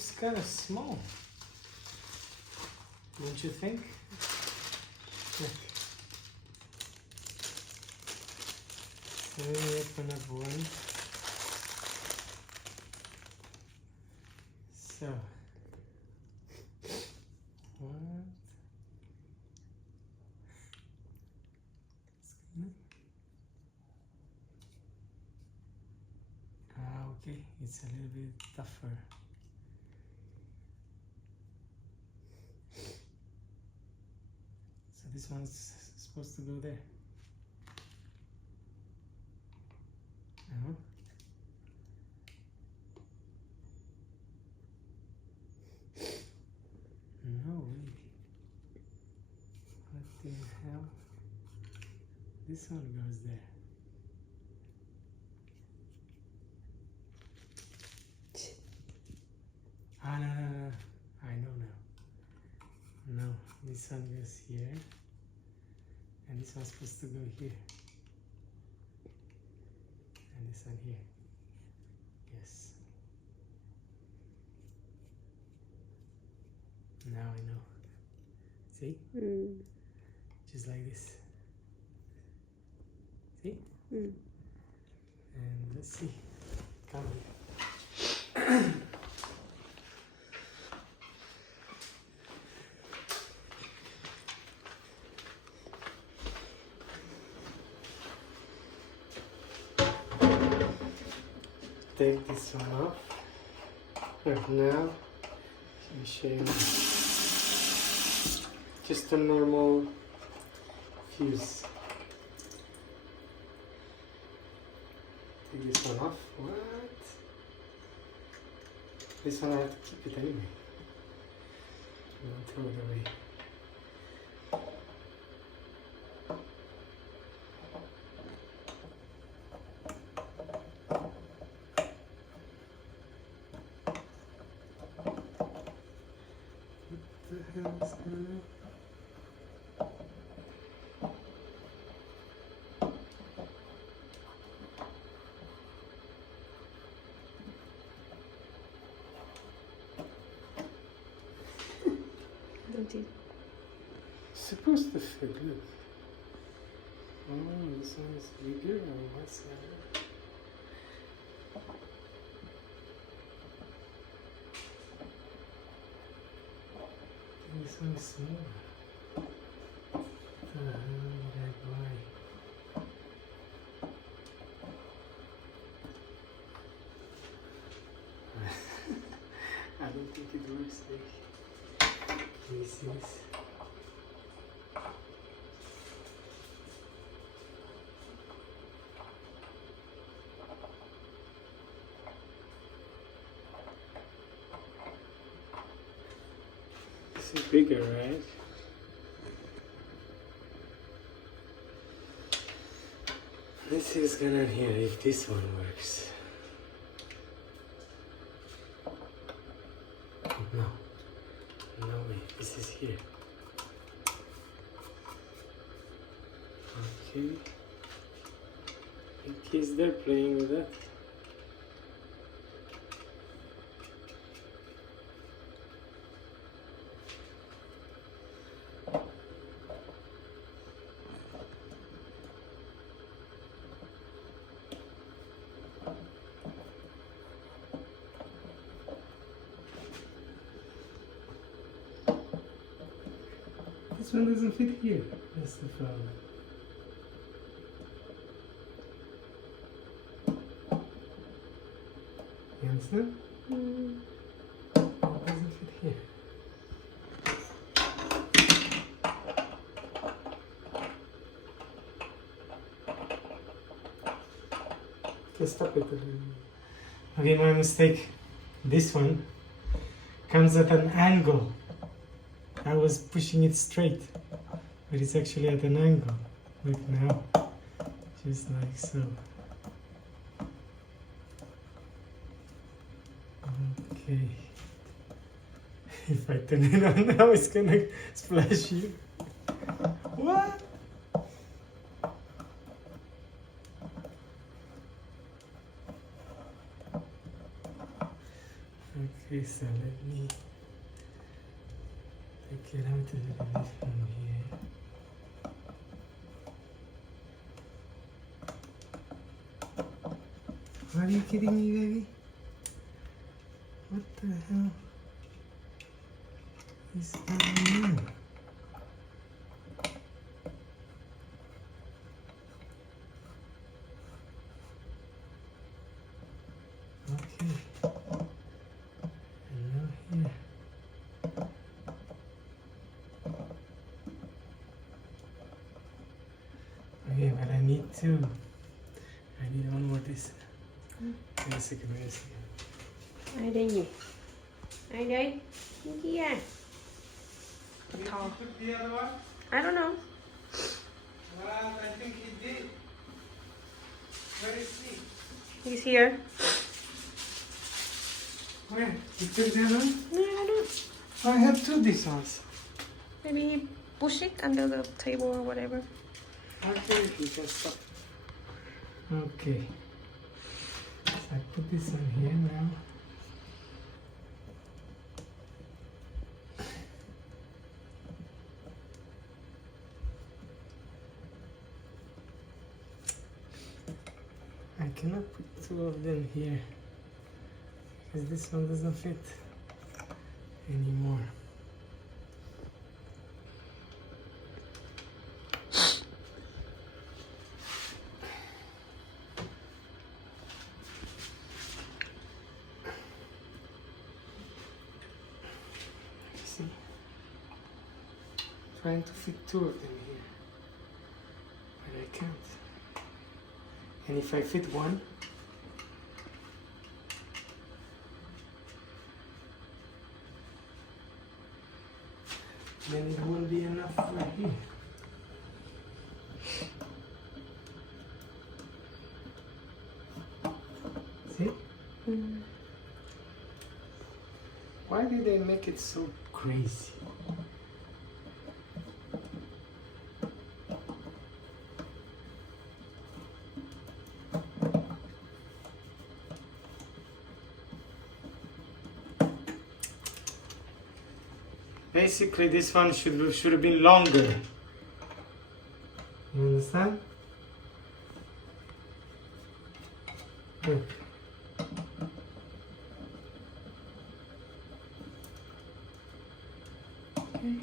looks kind of small. Don't you think? Look. So we open up one. So what? Okay, it's a little bit tougher. So this one's supposed to go there. No. No way. What the hell? This one goes there. Ah, no, no, no. I know now. No, this one goes here. And this one's supposed to go here. And this one here. Yes. Now I know. See? Just like this. See? And let's see. Come here. Take this one off. Right now, let me show you. Just a normal fuse. Take this one off. What? This one I have to keep it anyway. Don't throw it away. What the hell is going on? Supposed to fit good. Oh, this one is bigger or what's that? This one is smaller. What the hell did I buy? I don't think it works like. Can you see this? This is bigger, right? Let's see what's going on here, if this one works. No. No way. This is here. Okay. The kids, they're playing with that. This one doesn't fit here. That's the problem. You understand? It doesn't fit here. Okay, stop it. Okay, my mistake. This one comes at an angle. I was pushing it straight, but it's actually at an angle. Look now, just like so. Okay. If I turn it on now, it's gonna splash you. What? Okay. Okay, so let me take it out a little bit from here. Are you kidding me, baby? What the hell is going on? Okay. And now here. Okay, but I need one more this. Wait a second, wait a second. Ai đây nhỉ? Ai đây? Cái kia. Did you took the other one? I don't know. I think he did. Where is he? He's here. Where? He took the other one? No, I don't. I have two these ones. Maybe he push it under the table or whatever. Okay, you can stop. Okay. So I put this on here now. I cannot put two of them here because this one doesn't fit anymore. See? Trying to fit two of them here, but I can't. And if I fit one, then it won't be enough right here. See? Mm. Why did they make it so crazy? Basically, this one should have been longer. You understand? Look. Okay.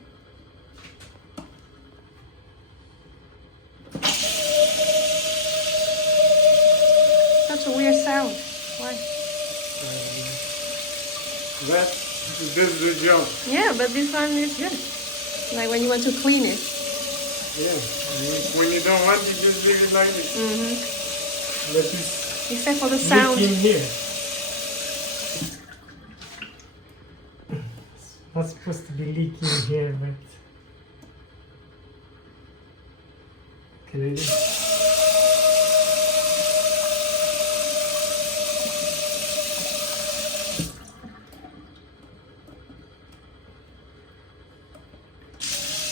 That's a weird sound. Why? That does the job. Yeah, but this one is good. Like when you want to clean it. Yeah, when you don't want it, just leave it like this. Mm-hmm. Let this Except for the sound. leak in here. It's not supposed to be leaking here, but can I do?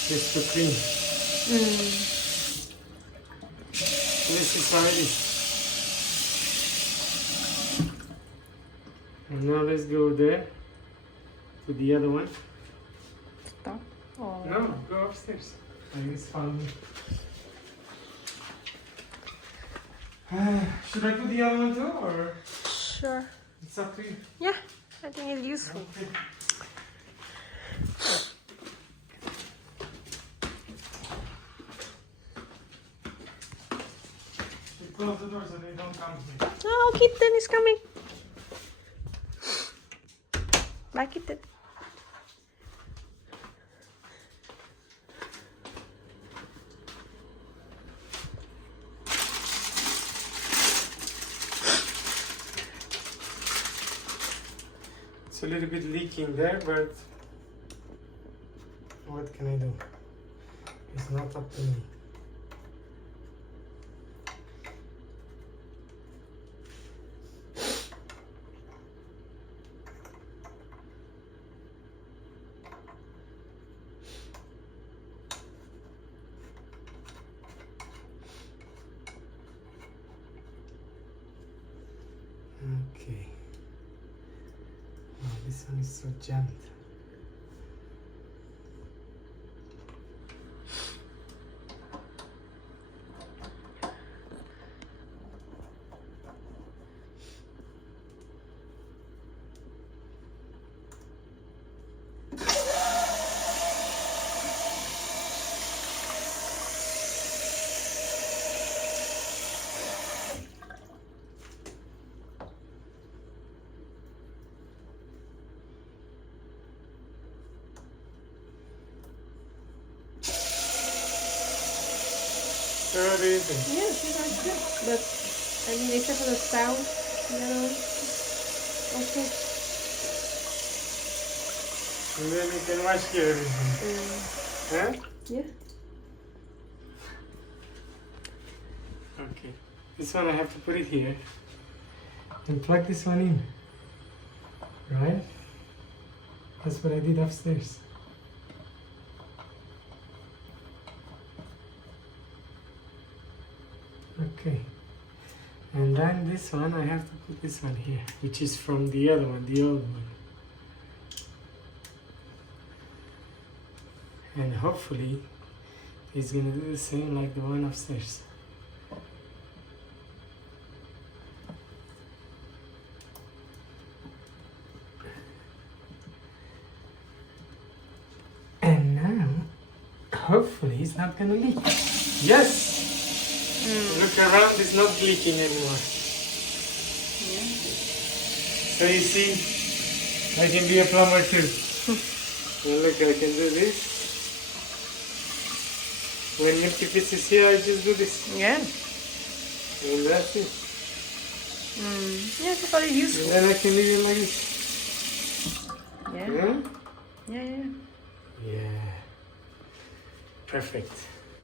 Just to clean. This is how it is. And now let's go there to the other one. Stop. Oh. No, go upstairs. I just found me. Should I put the other one too, or Sure. it's up to you? Yeah, I think it's useful. Okay. Close the door so they don't come here. Oh, kitten is coming. Bye, kitten. It's a little bit leaking there, but what can I do? It's not up to me. Okay. Now this This one is so jammed. So what do you think? Yeah, this one's good. But I mean, except for the sound, the other one. Okay. And then you can wash here everything. Huh? Yeah. Okay. This one I have to put it here. And plug this one in. Right? That's what I did upstairs. Okay. And then this one I have to put this one here, which is from the other one, the old one. And hopefully it's gonna do the same like the one upstairs. And now, hopefully it's not gonna leak. Yes! Look around, it's not leaking anymore. Yeah. So you see, I can be a plumber too. Well, look, I can do this. When empty piece is here, I just do this. Yeah. And that's it. Yeah, it's very useful. And then I can leave it like this. Yeah. Yeah? Yeah, yeah. Yeah. Perfect.